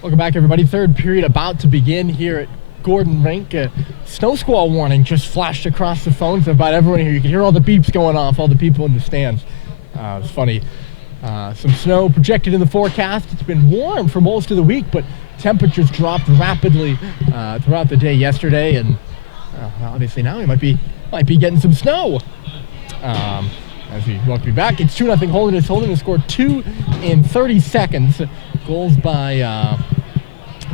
Welcome back, everybody. Third period about to begin here at Gordon Rink. Snow squall warning just flashed across the phones of about everyone here. You can hear all the beeps going off, all the people in the stands. It's funny. Some snow projected in the forecast. It's been warm for most of the week, but temperatures dropped rapidly throughout the day yesterday, and obviously now we might be getting some snow. As we welcome you back, it's 2-0 Holderness. Holderness scored 2 in 30 seconds. Goals by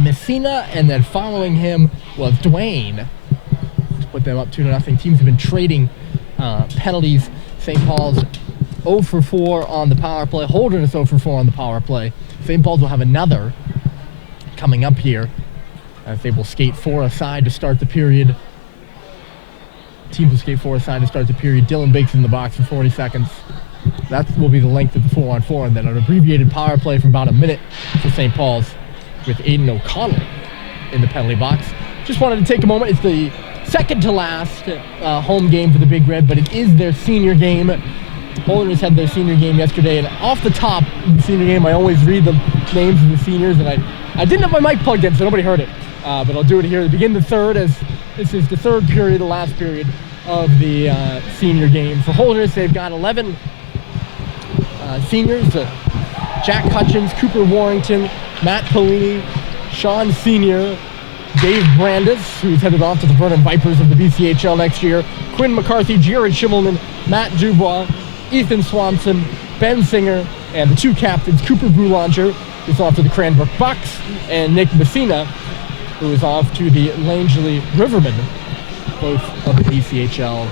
Messina, and then following him was Dwayne to put them up 2-0. Teams have been trading penalties. St. Paul's 0 for 4 on the power play. Holderness 0 for 4 on the power play. St. Paul's will have another coming up here as they will skate 4 aside to start the period. Teams will skate 4 aside to start the period. Dylan Biggs in the box for 40 seconds. That will be the length of the 4-on-4, and then an abbreviated power play for about a minute for St. Paul's with Aiden O'Connell in the penalty box. Just wanted to take a moment. It's the second to last home game for the Big Red, but it is their senior game. Holderness had their senior game yesterday, and off the top of the senior game, I always read the names of the seniors, and I didn't have my mic plugged in, so nobody heard it. But I'll do it here to begin the third, as this is the third period, the last period of the senior game. For Holderness, they've got 11 seniors. Jack Hutchins, Cooper Warrington, Matt Polini, Sean Sr., Dave Brandis, who's headed off to the Vernon Vipers of the BCHL next year, Quinn McCarthy, Jared Schimmelman, Matt Dubois, Ethan Swanson, Ben Singer, and the two captains, Cooper Boulanger, who's off to the Cranbrook Bucks, and Nick Messina, who is off to the Langley Rivermen, both of the BCHL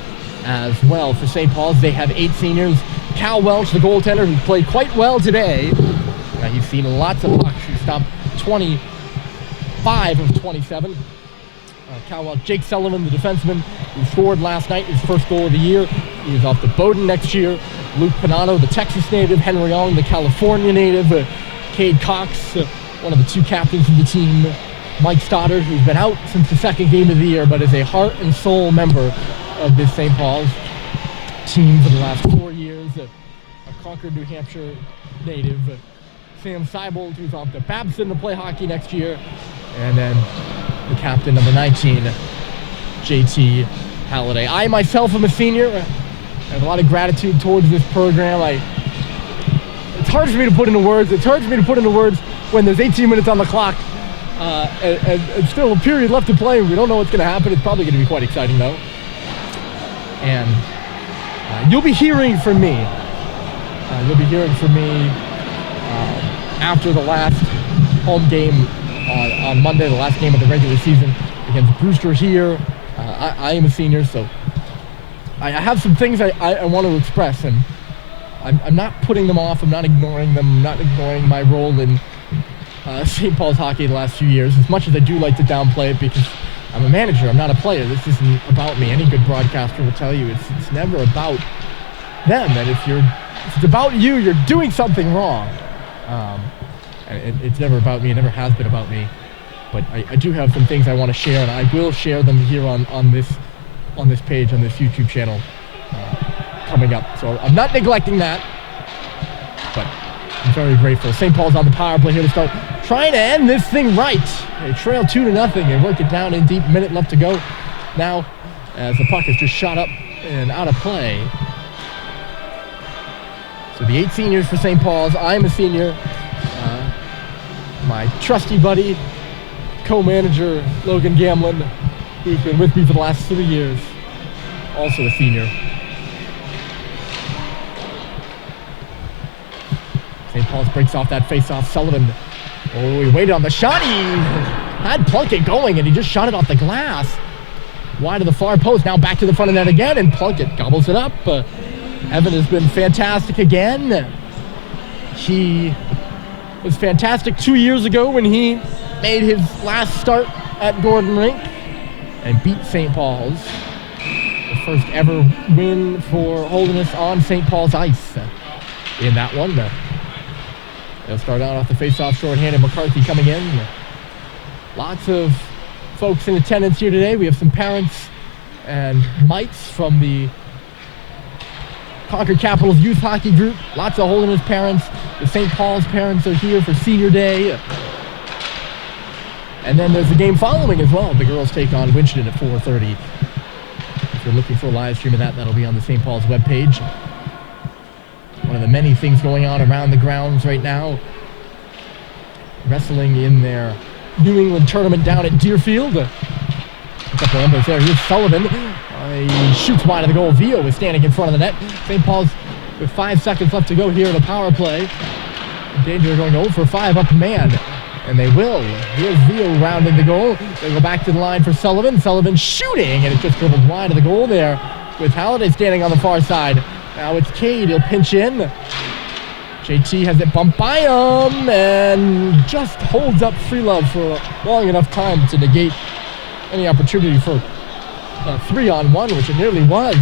as well. For St. Paul's, they have 8 seniors. Cal Welch, the goaltender, who played quite well today. He's seen lots of pucks. He stopped 25 of 27. Cal Welch. Jake Sullivan, the defenseman, who scored last night, his first goal of the year. He is off to Bowdoin next year. Luke Pinato, the Texas native. Henry Ong, the California native. Cade Cox, one of the two captains of the team. Mike Stoddard, who's been out since the second game of the year, but is a heart and soul member of this St. Paul's team for the last 4 years. A Concord, New Hampshire native. Sam Seibold, who's off to Babson to play hockey next year. And then the captain, number 19, JT Halliday. I myself am a senior. I have a lot of gratitude towards this program. It's hard for me to put into words. It's hard for me to put into words when there's 18 minutes on the clock. And still a period left to play. We don't know what's going to happen. It's probably going to be quite exciting, though. And you'll be hearing from me. After the last home game on Monday, the last game of the regular season against Brewster here. I am a senior, so I have some things I want to express, and I'm not putting them off. I'm not ignoring them. I'm not ignoring my role in St. Paul's hockey the last few years, as much as I do like to downplay it, because I'm a manager, I'm not a player. This isn't about me. Any good broadcaster will tell you it's never about them, and if it's about you, you're doing something wrong. And it's never about me, it never has been about me. But I do have some things I want to share, and I will share them here on this page, on this YouTube channel coming up. So I'm not neglecting that, but I'm very grateful. St. Paul's on the power play here to start, trying to end this thing right. They trail 2-0 and work it down in deep. Minute left to go now, as the puck is just shot up and out of play. So the 8 seniors for St. Paul's. I'm a senior. My trusty buddy, co-manager Logan Gamlin, who's been with me for the last 3 years, also a senior. St. Paul's breaks off that face-off. Sullivan, he waited on the shot. He had Plunkett going, and he just shot it off the glass. Wide of the far post, now back to the front of net again, and Plunkett gobbles it up. Evan has been fantastic again. He was fantastic 2 years ago when he made his last start at Gordon Rink and beat St. Paul's. The first ever win for Holderness on St. Paul's ice in that one. They'll start out off the face-off shorthanded. McCarthy coming in. Lots of folks in attendance here today. We have some parents and mites from the Concord Capitals Youth Hockey Group. Lots of Holderness parents. The St. Paul's parents are here for Senior Day. And then there's the game following as well. The girls take on Winston at 4:30. If you're looking for a live stream of that, that'll be on the St. Paul's webpage. One of the many things going on around the grounds right now. Wrestling in their New England tournament down at Deerfield. A couple of numbers there. Here's Sullivan. He shoots wide of the goal. Vio is standing in front of the net. St. Paul's with 5 seconds left to go here in the power play. In danger of going 0 for 5 up man. And they will. Here's Vio rounding the goal. They go back to the line for Sullivan. Sullivan shooting, and it just dribbles wide of the goal there with Halliday standing on the far side. Now it's Cade. He'll pinch in. JT has it bumped by him and just holds up Freelove for a long enough time to negate any opportunity for a 3-on-1, which it nearly was.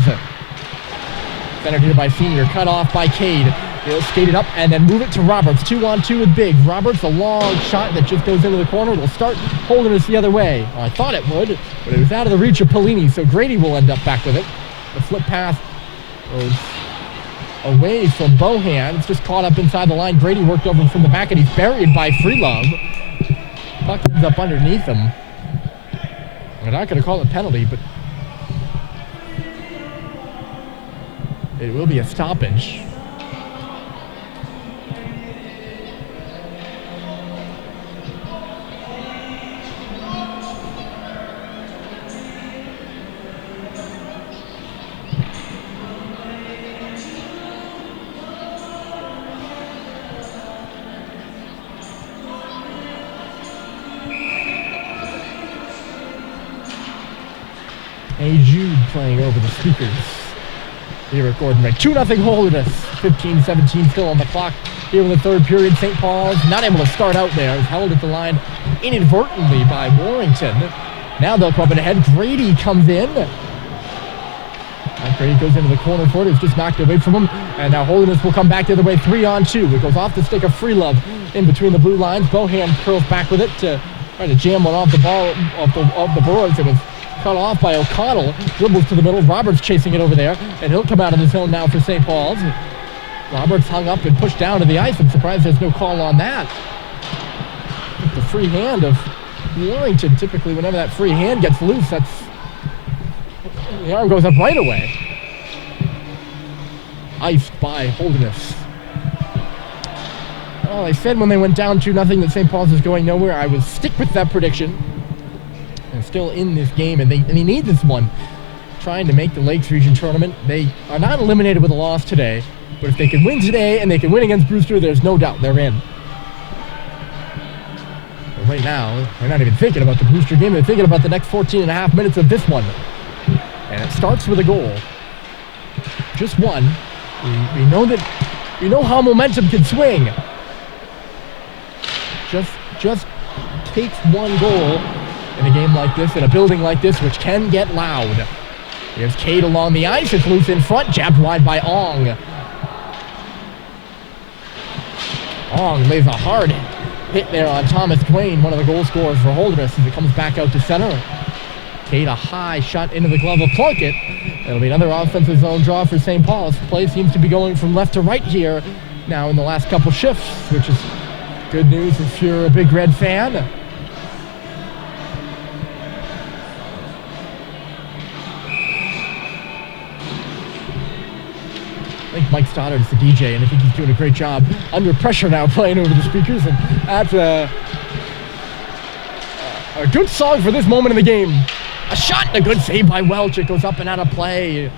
Centered here by Senior, cut off by Cade. He'll skate it up and then move it to Roberts. 2-on-2 with Biggs. Roberts, a long shot that just goes into the corner. It'll start Holderness the other way. Well, I thought it would, but it was out of the reach of Pellini, so Grady will end up back with it. The flip pass goes away from Bohan. It's just caught up inside the line. Grady worked over from the back, and he's buried by Freelove. Puck ends up underneath him. We're not going to call it a penalty, but it will be a stoppage. Hey Jude playing over the speakers here at Gordon Rink. 2-0 Holderness. 15-17 still on the clock here in the third period. St. Paul's not able to start out there. Is held at the line inadvertently by Warrington. Now they'll come up and ahead. Grady comes in. Grady goes into the corner for it. It's just knocked away from him. And now Holderness will come back the other way. 3-on-2. It goes off the stick of Freelove in between the blue lines. Bohan curls back with it to try to jam one off the ball of the boards. It was cut off by O'Connell. Dribbles to the middle. Roberts chasing it over there. And he'll come out of the zone now for St. Paul's. Roberts hung up and pushed down to the ice. I'm surprised there's no call on that. The free hand of Warrington. Typically, whenever that free hand gets loose, the arm goes up right away. Iced by Holderness. Well, I said when they went down 2-0 that St. Paul's is going nowhere. I would stick with that prediction. They're still in this game, and they need this one. Trying to make the Lakes Region Tournament. They are not eliminated with a loss today, but if they can win today and they can win against Brewster, there's no doubt they're in. But right now, they're not even thinking about the Brewster game. They're thinking about the next 14.5 minutes of this one. And it starts with a goal. Just one. We know how momentum can swing. Just takes one goal in a game like this, in a building like this, which can get loud. Here's Cade along the ice. It's loose in front, jabbed wide by Ong. Ong lays a hard hit there on Thomas Dwayne, one of the goal scorers for Holderness, as it comes back out to center. Cade, a high shot into the glove of Plunkett. It'll be another offensive zone draw for St. Paul's. Play seems to be going from left to right here now in the last couple shifts, which is good news if you're a Big Red fan. I think Mike Stoddard is the DJ, and I think he's doing a great job under pressure now playing over the speakers, and that's a good song for this moment in the game. A shot and a good save by Welch. It goes up and out of play.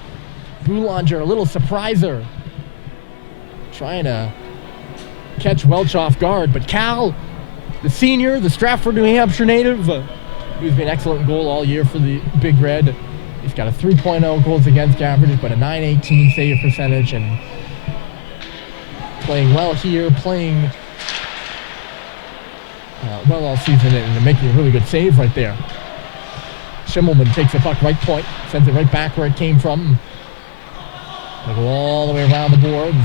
Boulanger, a little surpriser, trying to catch Welch off guard, but Cal, the senior, the Stratford, New Hampshire native, who's been an excellent goal all year for the Big Red. He's got a 3.0 goals against average, but a .918 save percentage, and playing well here, playing well all season, and making a really good save right there. Schimmelman takes the puck right point, sends it right back where it came from. They go all the way around the boards.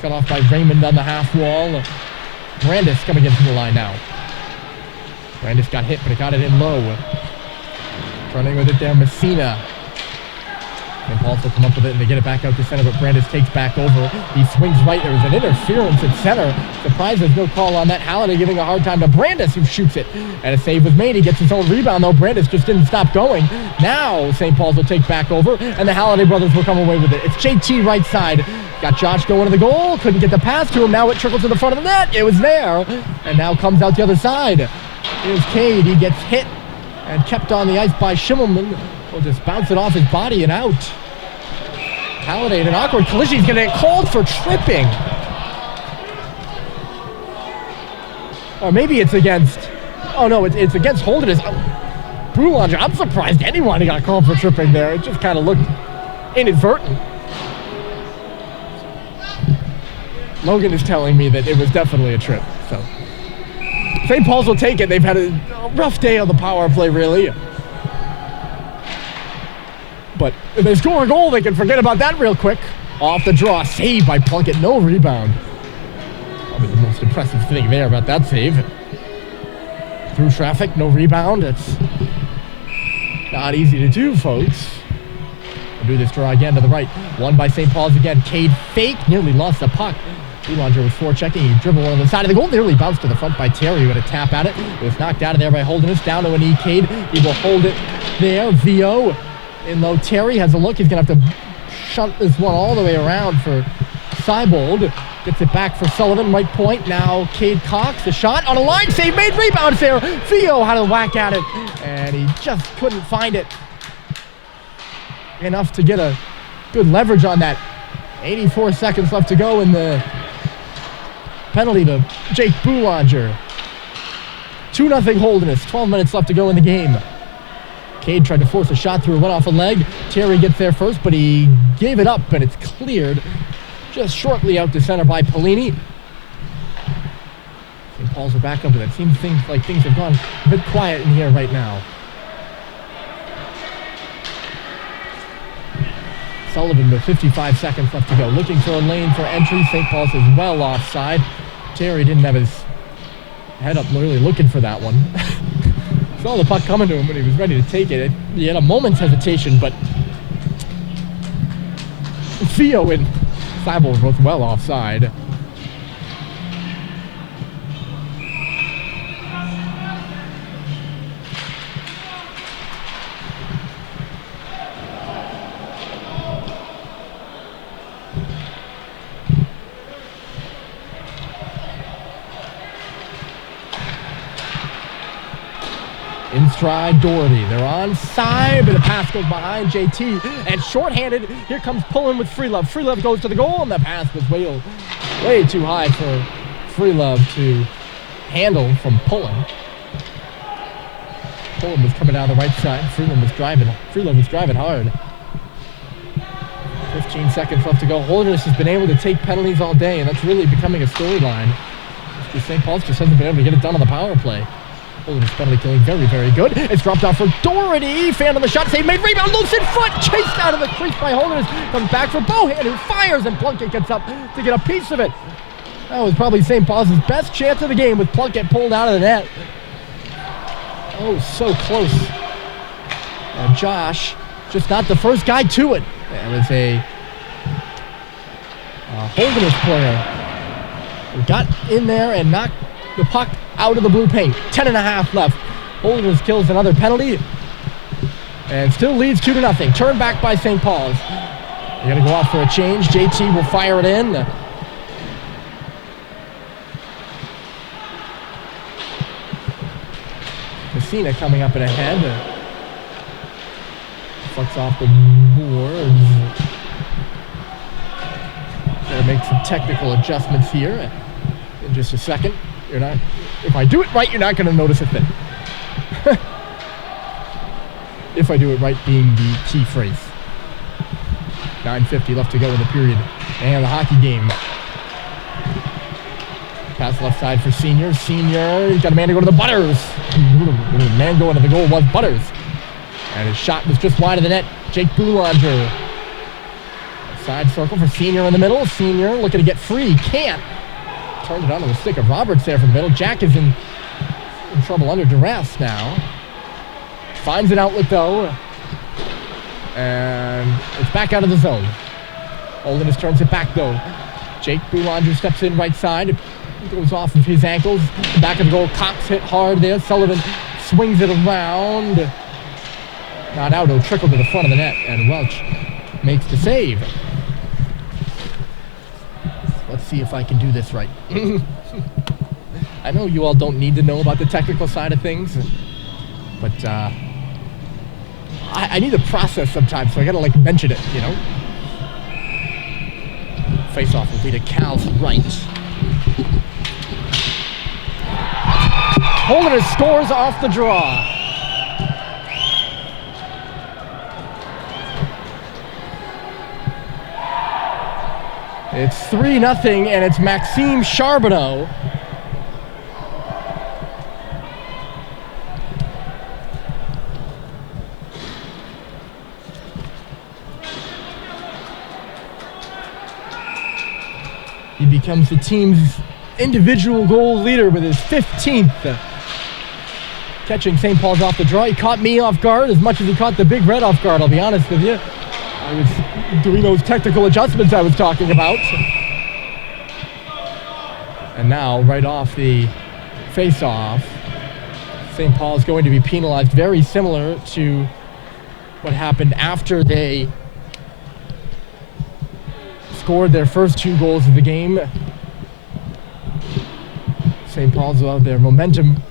Cut off by Raymond on the half wall. Brandis coming into the line now. Brandis got hit, but it got it in low. Running with it there, Messina. St. Paul's will come up with it, and they get it back out to center, but Brandis takes back over. He swings right. There was an interference at center. Surprised there's no call on that. Halliday giving a hard time to Brandis, who shoots it. And a save was made. He gets his own rebound, though. Brandis just didn't stop going. Now St. Paul's will take back over, and the Halliday brothers will come away with it. It's JT right side. Got Josh going to the goal. Couldn't get the pass to him. Now it trickles to the front of the net. It was there. And now comes out the other side. Here's Cade. He gets hit and kept on the ice by Schimmelman. Will just bounce it off his body and out. Halliday in an awkward collision. He's going to get called for tripping. Or maybe it's against... Oh, no, it's against Holderness. Boulanger, I'm surprised anyone got called for tripping there. It just kind of looked inadvertent. Logan is telling me that it was definitely a trip. So St. Paul's will take it. They've had a rough day on the power play, really. But if they score a goal, they can forget about that real quick. Off the draw, save by Plunkett, no rebound. Probably the most impressive thing there about that save. Through traffic, no rebound. It's not easy to do, folks. We'll do this draw again to the right. Won by St. Paul's again. Cade fake, nearly lost the puck. Boulanger was forechecking. He dribbled one on the side of the goal. Nearly bounced to the front by Terry, who had a tap at it. It was knocked out of there by Holderness. Down to an E. Cade. He will hold it there. VO in low. Terry has a look. He's going to have to shunt this one all the way around for Seibold. Gets it back for Sullivan, right point. Now Cade Cox, the shot on a line save, made rebound there. Theo had a whack at it, and he just couldn't find it enough to get a good leverage on that. 84 seconds left to go in the penalty to Jake Boulanger. 2-0 Holderness, 12 minutes left to go in the game. Cade tried to force a shot through, went off a leg. Terry gets there first, but he gave it up, and it's cleared just shortly out to center by Polini. St. Paul's are back up, but it seems things have gone a bit quiet in here right now. Sullivan with 55 seconds left to go. Looking for a lane for entry. St. Paul's is well offside. Terry didn't have his head up really looking for that one. Saw the puck coming to him when he was ready to take it. He had a moment's hesitation, but Theo and Seibold were both well offside. In stride, Doherty. They're on side, but the pass goes behind JT. And shorthanded, here comes Pullen with Freelove. Freelove goes to the goal, and the pass was way too high for Freelove to handle from Pullen. Pullen was coming down the right side. Freelove was driving hard. 15 seconds left to go. Holderness has been able to take penalties all day, and that's really becoming a storyline. St. Paul's just hasn't been able to get it done on the power play. Holderness penalty killing very, very good. It's dropped off for Doherty. Fan on the shot, save made, rebound, loose in front, chased out of the crease by Holderness. Comes back for Bohan, who fires, and Plunkett gets up to get a piece of it. That was probably St. Paul's best chance of the game with Plunkett pulled out of the net. Oh, so close. And Josh, just not the first guy to it. That was a Holderness player who got in there and knocked the puck out of the blue paint. 10.5 left. Holderness kills another penalty and still leads 2-0. Turned back by St. Paul's. They're going to go off for a change. JT will fire it in. Messina coming up and ahead. Flicks off the boards. Got to make some technical adjustments here in just a second. If I do it right, you're not going to notice a thing. If I do it right being the key phrase. 9:50 left to go in the period. And the hockey game. Pass left side for Senior. Senior, he's got a man to go to the Butters. Man going to the goal was Butters. And his shot was just wide of the net. Jake Boulanger. Side circle for Senior in the middle. Senior looking to get free. Can't. Turned it onto the stick of Roberts there from the middle. Jack is in trouble under duress now. Finds an outlet though. And it's back out of the zone. Holderness turns it back though. Jake Boulanger steps in right side. It goes off of his ankles. The back of the goal. Cox hit hard there. Sullivan swings it around. Not out. It'll trickle to the front of the net. And Welch makes the save. Let's see if I can do this right. I know you all don't need to know about the technical side of things, but I need to process sometimes, so I gotta like mention it, you know? Face-off will be to Cal's right. Holderness scores off the draw. It's 3-0, and it's Maxime Charbonneau. He becomes the team's individual goal leader with his 15th. Catching St. Paul's off the draw. He caught me off guard as much as he caught the Big Red off guard, I'll be honest with you. I was doing those technical adjustments I was talking about. And now, right off the face-off, St. Paul's going to be penalized, very similar to what happened after they scored their first 2 goals of the game. St. Paul's will have their momentum.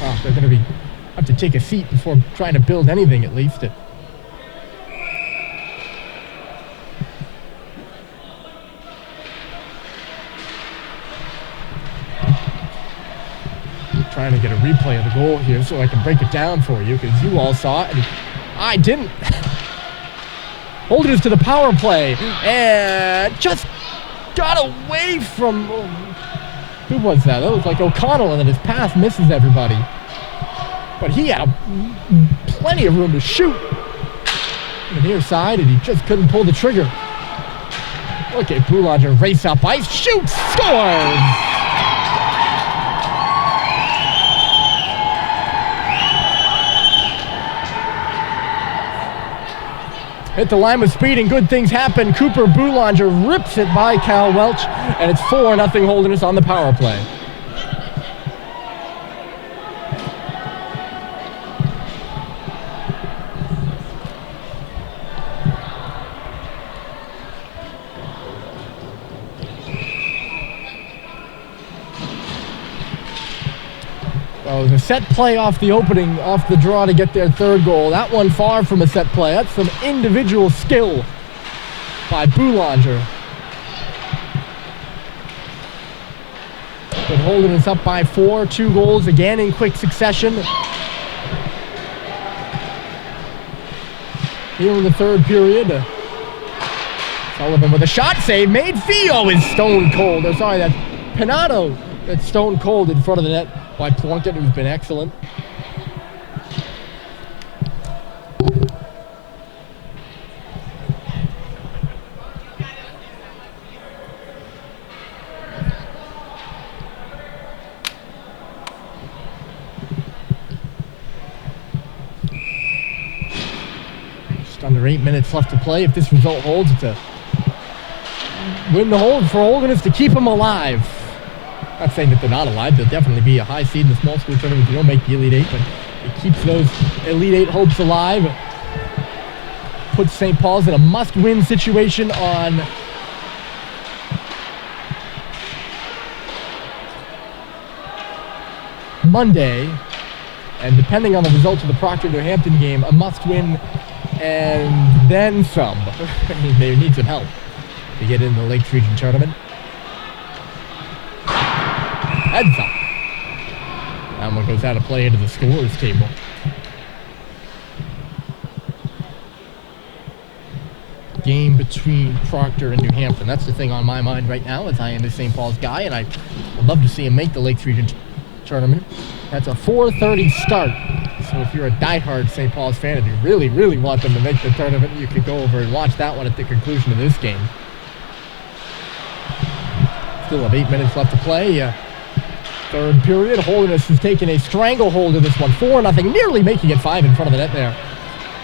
Oh, they're going to have to take a seat before trying to build anything, at least. Trying to get a replay of the goal here so I can break it down for you, because you all saw it and I didn't. Holderness to the power play and just got away from, who was that? That was like O'Connell, and then his pass misses everybody. But he had plenty of room to shoot on the near side, and he just couldn't pull the trigger. Look at Boulanger race up ice, shoots, scores! Hit the line with speed and good things happen. Cooper Boulanger rips it by Cal Welch, and it's 4-0 Holderness on the power play. Well, it was a set play off the draw to get their 3rd goal. That one far from a set play. That's some individual skill by Boulanger. But Holderness up by 4, 2 goals again in quick succession. Here in the 3rd period. Sullivan with a shot save. Made. Theo is stone cold. Oh, sorry, that's Pinato that's stone cold in front of the net by Plunkett, who's been excellent. Just under 8 minutes left to play. If this result holds, it's a win to hold for Holderness to keep them alive. Not saying that they're not alive. They'll definitely be a high seed in the small school tournament. They don't make the Elite Eight, but it keeps those Elite Eight hopes alive. Puts St. Paul's in a must-win situation on Monday. And depending on the results of the Proctor-New Hampton game, a must-win and then some. I mean, they need some help to get in the Lakes Region Tournament. Heads up. That one goes out of play into the scorers table. Game between Proctor and New Hampton. That's the thing on my mind right now, as I am a St. Paul's guy, and I would love to see him make the Lakes Region Tournament. That's a 4:30 start. So if you're a diehard St. Paul's fan and you really, really want them to make the tournament, you could go over and watch that one at the conclusion of this game. Still have 8 minutes left to play. 3rd period. Holderness has taken a stranglehold of this one. 4-0, nearly making it 5 in front of the net there.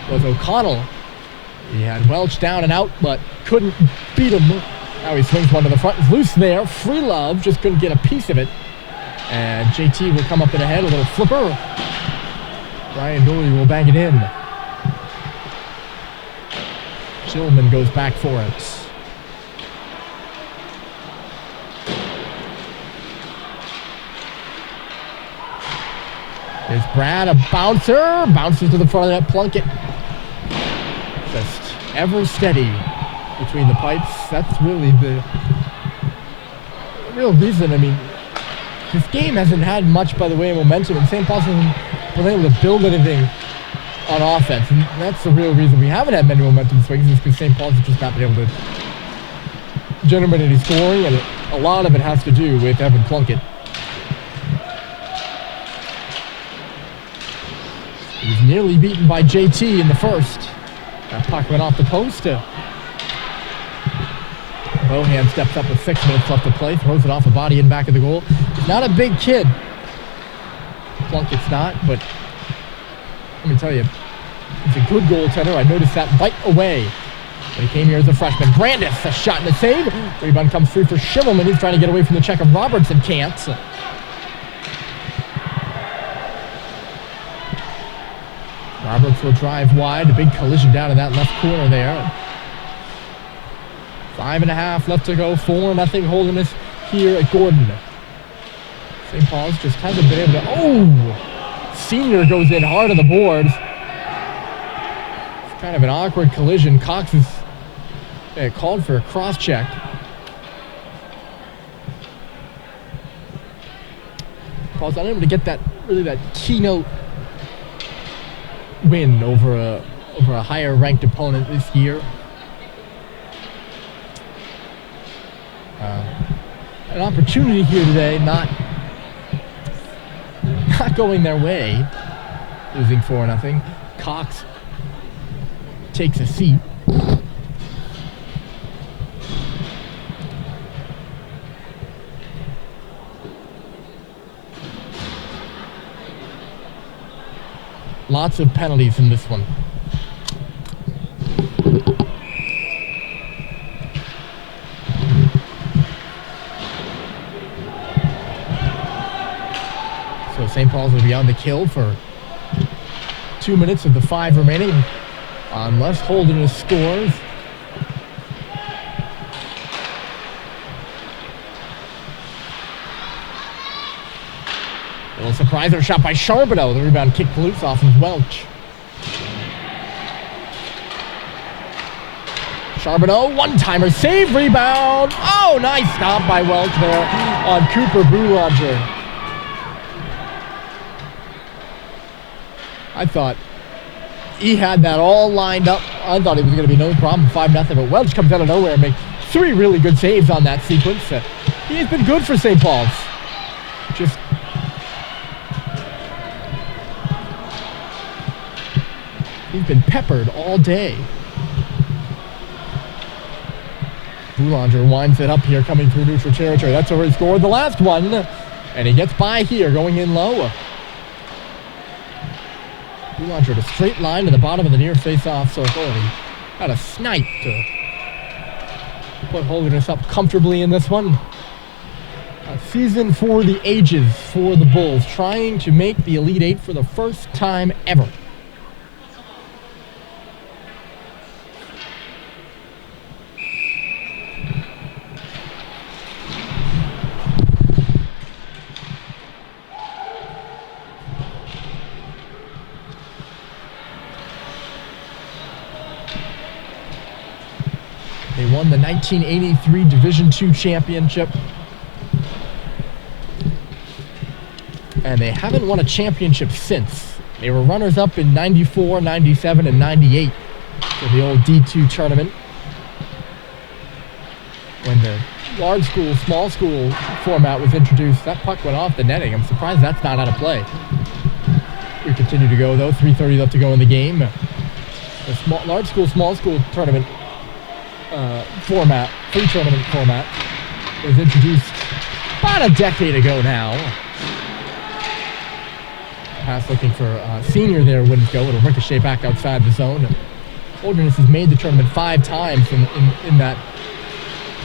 was O'Connell. He had Welch down and out, but couldn't beat him. Now he swings one to the front. He's loose there. Free Love just couldn't get a piece of it. And JT will come up and ahead. A little flipper. Ryan Dooley will bang it in. Chillman goes back for it. There's Brad, a bouncer. Bounces to the front of that Plunkett. Just ever steady between the pipes. That's really the real reason. I mean, this game hasn't had much by the way of momentum, and St. Paul's hasn't been able to build anything on offense. And that's the real reason we haven't had many momentum swings, is because St. Paul's has just not been able to generate any scoring, and a lot of it has to do with Evan Plunkett. He was nearly beaten by JT in the first. That puck went off the post. Bohan steps up with 6 minutes left to play, throws it off a body in back of the goal. He's not a big kid. Plunkett's not, but let me tell you, he's a good goaltender. I noticed that right away when he came here as a freshman. Brandis, a shot and a save. Rebound comes through for Schimmelman. He's trying to get away from the check of Robertson. Can't. Roberts will drive wide. A big collision down in that left corner there. 5.5 left to go. 4-0 Holderness here at Gordon. St. Paul's just hasn't been able to... Oh! Senior goes in hard on the boards. It's kind of an awkward collision. Cox is called for a cross-check. Paul's unable to get that keynote win over a higher ranked opponent this year. An opportunity here today, not going their way, losing 4-0. Cox takes a seat. Lots of penalties in this one. So St. Paul's will be on the kill for 2 minutes of the 5 remaining, unless Holderness scores. A little surpriser shot by Charbonneau. The rebound kicked loose off of Welch. Charbonneau, one-timer, save, rebound. Oh, nice stop by Welch there on Cooper Boulanger. I thought he had that all lined up. I thought it was going to be no problem, 5-0, but Welch comes out of nowhere and makes 3 really good saves on that sequence. He has been good for St. Paul's. Just he's been peppered all day. Boulanger winds it up here, coming through neutral territory. That's where he scored the last one. And he gets by here, going in low. Boulanger to straight line to the bottom of the near face-off circle. And he had a snipe to put Holderness up comfortably in this one. A season for the ages for the Bulls, trying to make the Elite Eight for the first time ever. They won the 1983 Division II championship. And they haven't won a championship since. They were runners-up in 94, 97, and 98 for the old D2 tournament. When the large school, small school format was introduced, that puck went off the netting. I'm surprised that's not out of play. We continue to go, though. 3:30 left to go in the game. The large school, small school tournament format, free tournament format, was introduced about a decade ago now. pass looking for senior there wouldn't go. It'll ricochet back outside the zone. Holderness has made the tournament 5 times in that,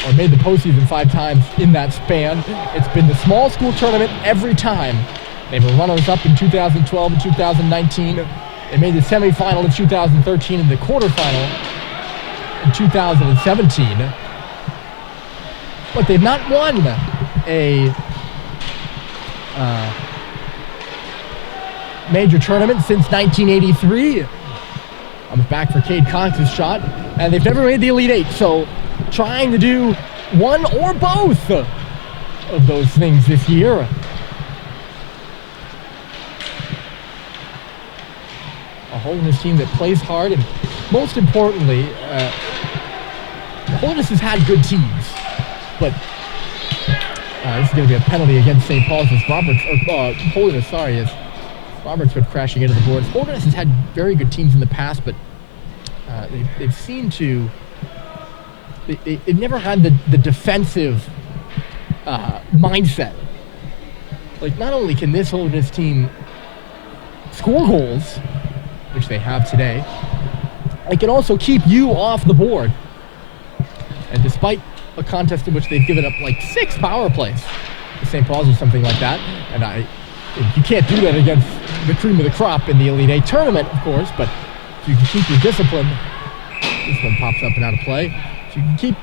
or made the postseason 5 times in that span. It's been the small school tournament every time. They were runners-up in 2012 and 2019. They made the semifinal in 2013 and the quarterfinal in 2017. But they've not won a major tournament since 1983. I'm back for Cade Cox's shot, and they've never made the Elite Eight, so trying to do one or both of those things this year. A Holderness team that plays hard, and most importantly, Holderness has had good teams, but this is going to be a penalty against St. Paul's as Holderness, as Roberts went crashing into the boards. Holderness has had very good teams in the past, but they've seemed to, they've never had the defensive mindset. Like, not only can this Holderness team score goals, which they have today, they can also keep you off the board. And despite a contest in which they've given up like 6 power plays to St. Paul's or something like that, and you can't do that against the cream of the crop in the Elite Eight tournament, of course, but if you can keep your discipline, this one pops up and out of play. If you can keep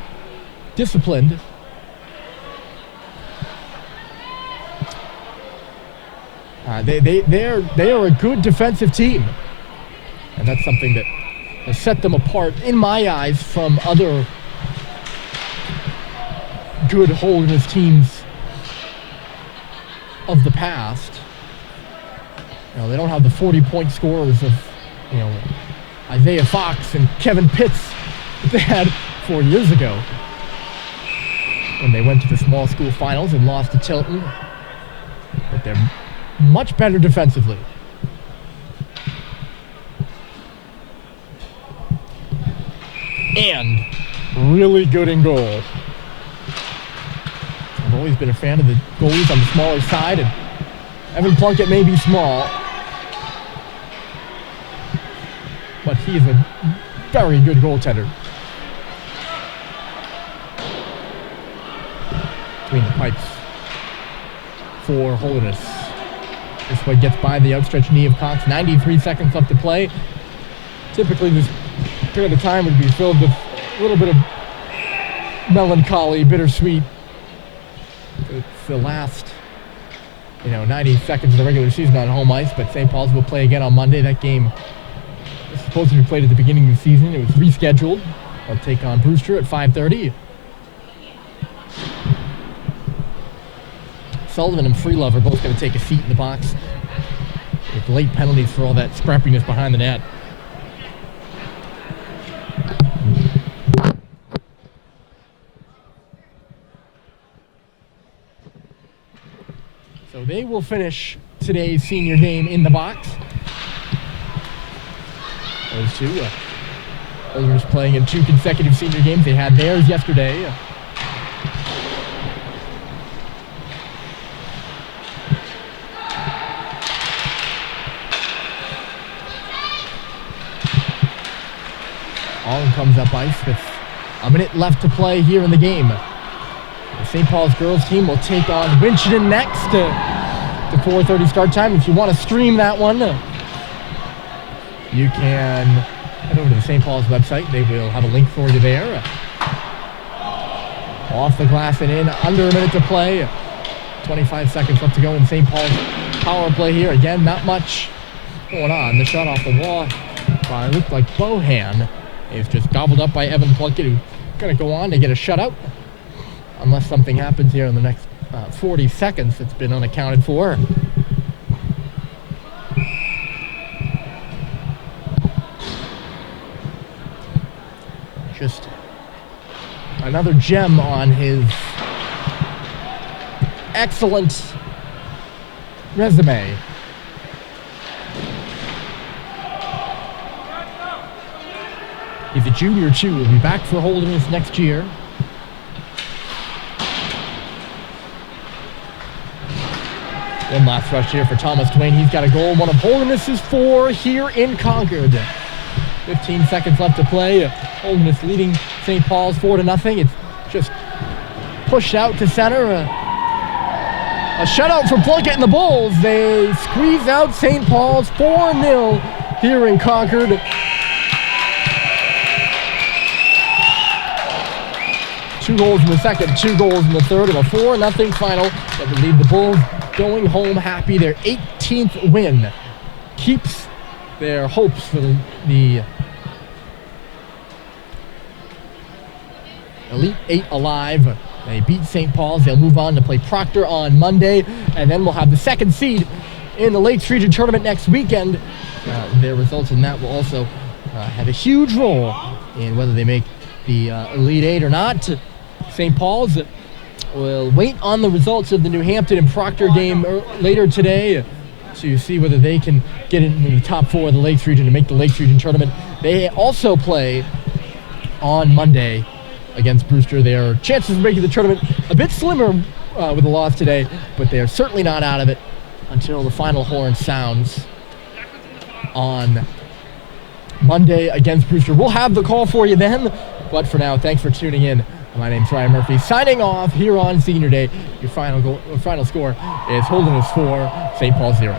disciplined, they are a good defensive team. And that's something that has set them apart, in my eyes, from other good Holderness teams of the past. They don't have the 40-point scorers of, Isaiah Fox and Kevin Pitts that they had 4 years ago when they went to the small school finals and lost to Tilton. But they're much better defensively. And really good in goal. I've always been a fan of the goalies on the smaller side, and Evan Plunkett may be small, but he is a very good goaltender. Between the pipes for Holderness. This one gets by the outstretched knee of Cox. 93 seconds left to play. Typically this period of time would be filled with a little bit of melancholy, bittersweet. It's the last, 90 seconds of the regular season on home ice, but St. Paul's will play again on Monday. That game was supposed to be played at the beginning of the season. It was rescheduled. They'll take on Brewster at 5:30. Sullivan and Freelove are both going to take a seat in the box with late penalties for all that scrappiness behind the net. So they will finish today's senior game in the box. Those two. Holderness playing in 2 consecutive senior games. They had theirs yesterday. Allen comes up ice with a minute left to play here in the game. The St. Paul's girls team will take on Winchendon next to 4:30 start time. If you want to stream that one, you can head over to the St. Paul's website. They will have a link for you there. Off the glass and in, under a minute to play. 25 seconds left to go in St. Paul's power play here. Again, not much going on. The shot off the wall by looked like Bohan is just gobbled up by Evan Plunkett, who's going to go on to get a shutout. Unless something happens here in the next 40 seconds that's been unaccounted for. Just another gem on his excellent resume. He's a junior too. Will be back for Holderness next year. One last rush here for Thomas Dwayne. He's got a goal, one of Holderness's 4 here in Concord. 15 seconds left to play. Holderness leading St. Paul's 4-0. It's just pushed out to center. A shutout for Plunkett and the Bulls. They squeeze out St. Paul's 4-0 here in Concord. Two goals in the second, 2 goals in the third, and a 4-0 final that would leave the Bulls going home happy. Their 18th win keeps their hopes for the Elite 8 alive. They beat St. Paul's. They'll move on to play Proctor on Monday, and then we'll have the second seed in the Lakes Region Tournament next weekend. Their results in that will also have a huge role in whether they make the Elite 8 or not. St. Paul's will wait on the results of the New Hampton and Proctor game later today to see whether they can get into the top 4 of the Lakes Region to make the Lakes Region Tournament. They also play on Monday against Brewster. Their chances of making the tournament a bit slimmer with a loss today, but they are certainly not out of it until the final horn sounds on Monday against Brewster. We'll have the call for you then, but for now, thanks for tuning in. My name's Ryan Murphy, signing off here on Senior Day. Your final score is Holderness 4, St. Paul 0.